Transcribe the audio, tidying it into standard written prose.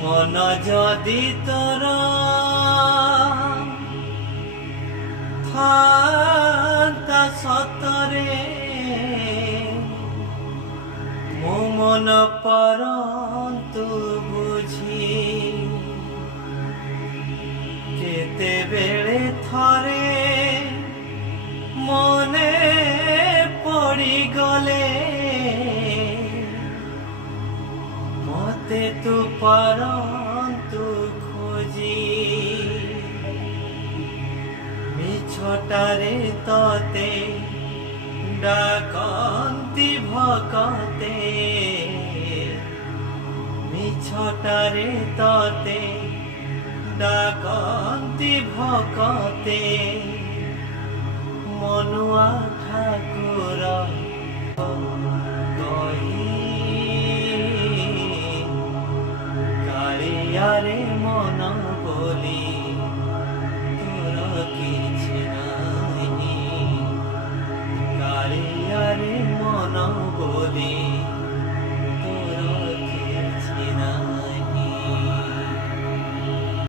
মন যদি তোর থান্তা সতরে মো মন পরন্তু বুঝি কেতেবেলে থরে মনে পড়ি গলে মতে তু পরন্তু খোঁজি মিছটারে ততে ডাকন্তি ভকতে মিছটারে ততে ডাকন্তি ভকতে মনুয়া ঠাকুর